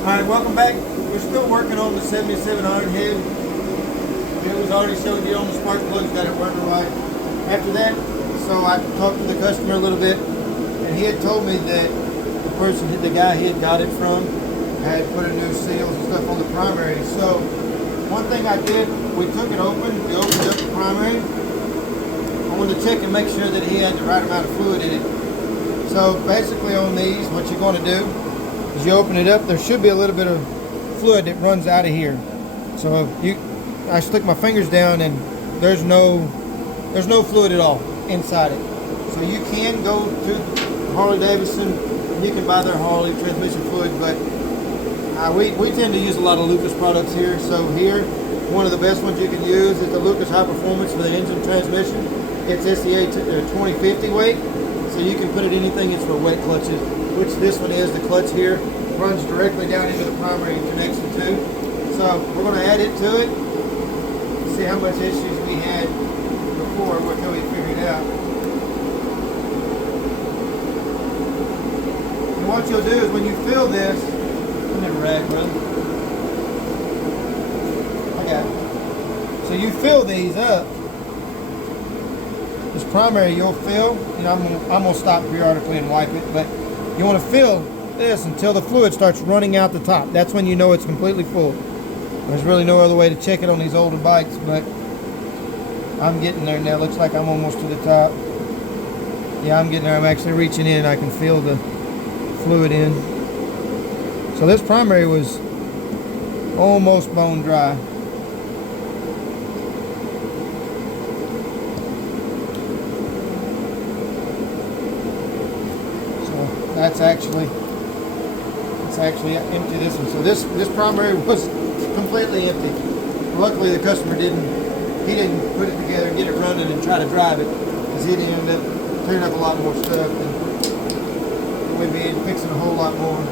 Alright, welcome back. We're still working on the 77 iron head. It was already showed you on the spark plugs that it worked right. After that, so I talked to the customer a little bit, and he had told me that the guy he had got it from, had put a new seals and stuff on the primary. So one thing I did, we took it open, we opened up the primary. I wanted to check and make sure that he had the right amount of fluid in it. So basically on these, what you're going to do is you open it up, there should be a little bit of fluid that runs out of here. So I stick my fingers down and there's no fluid at all inside it. So you can go to Harley Davidson and you can buy their Harley transmission fluid, but we tend to use a lot of Lucas products here. So here, one of the best ones you can use is the Lucas High Performance for the engine transmission. It's SCA 2050 weight, so you can put it anything. It's for wet clutches, which this one is. The clutch here runs directly down into the primary connection too. So we're going to add it to it. See how much issues we had before until we figured it out. And what you'll do is when you fill this, I'm in a rag, brother. I got it. So you fill these up. This primary you'll fill, and I'm gonna stop periodically and wipe it, but you want to fill this until the fluid starts running out the top. That's when you know it's completely full. There's really no other way to check it on these older bikes, but I'm getting there now. Looks like I'm almost to the top. Yeah, I'm getting there. I'm actually reaching in. I can feel the fluid in. So this primary was almost bone dry. So that's actually empty, this one. So this primary was completely empty. Luckily the customer didn't put it together and get it running and try to drive it, because he'd end up clearing up a lot more stuff and we'd be fixing a whole lot more.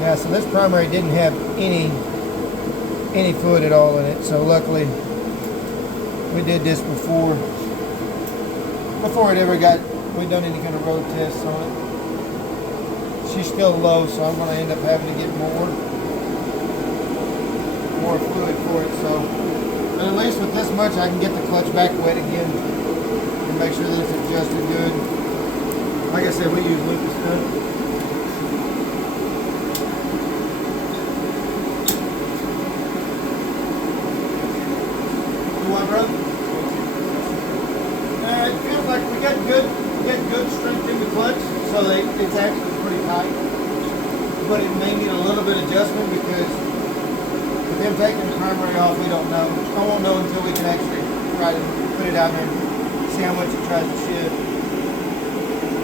Yeah, so this primary didn't have any fluid at all in it. So luckily we did this before we'd done any kind of road tests on it. She's still low, so I'm going to end up having to get more fluid for it. So, but at least with this much, I can get the clutch back wet again and make sure that it's adjusted good. Like I said, we use Lucas stuff. It feels like we get good strength in the clutch, so it's actually pretty tight. But it may need a little bit of adjustment because with them taking the primary off, we don't know. I won't know until we can actually try to put it out there and see how much it tries to shift.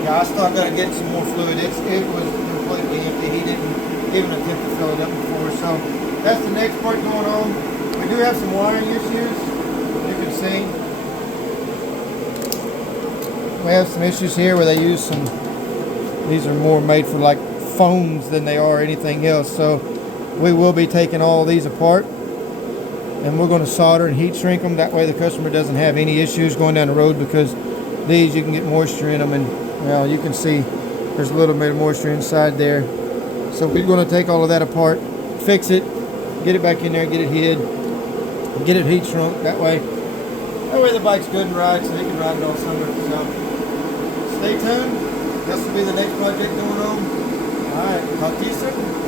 Yeah, I still got to get some more fluid. It was completely empty. He didn't even attempt to fill it up before. So that's the next part going on. We do have some wiring issues. You can see we have some issues here where they use these are more made for like phones than they are anything else. So we will be taking all these apart and we're going to solder and heat shrink them. That way the customer doesn't have any issues going down the road, because these you can get moisture in them, and well, you can see there's a little bit of moisture inside there. So we're going to take all of that apart, fix it, get it back in there, get it hid, get it heat shrunk. That way the bike's good and right, so they can ride it all summer. So stay tuned. This will be the next project going on. All right, talk to you soon.